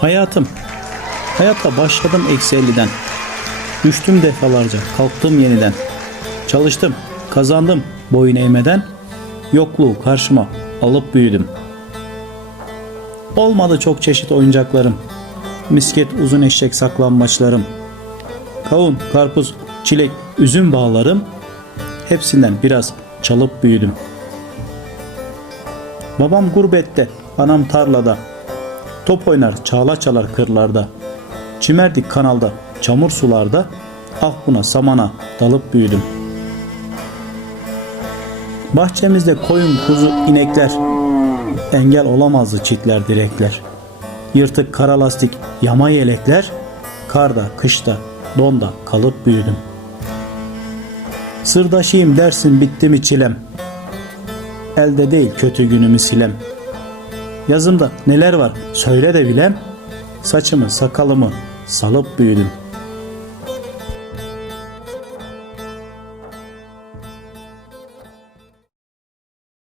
Hayatım. Hayatta başladım eksi 50'den. Düştüm defalarca, kalktım yeniden. Çalıştım, kazandım boyun eğmeden. Yokluğu karşıma alıp büyüdüm. Olmadı çok çeşit oyuncaklarım. Misket uzun eşek saklambaçlarım. Kavun, karpuz, çilek, üzüm bağlarım. Hepsinden biraz çalıp büyüdüm. Babam gurbette, anam tarlada. Top oynar çağla çalar kırlarda. Çimerdik kanalda çamur sularda. Ah buna samana dalıp büyüdüm. Bahçemizde koyun kuzu inekler. Engel olamazdı çitler direkler. Yırtık kara lastik yama yelekler. Karda kışta donda kalıp büyüdüm. Sırdaşıyım dersin bitti mi çilem. Elde değil kötü günümü silem. Yazımda neler var söyle de bilem. Saçımı sakalımı salıp büyüdüm.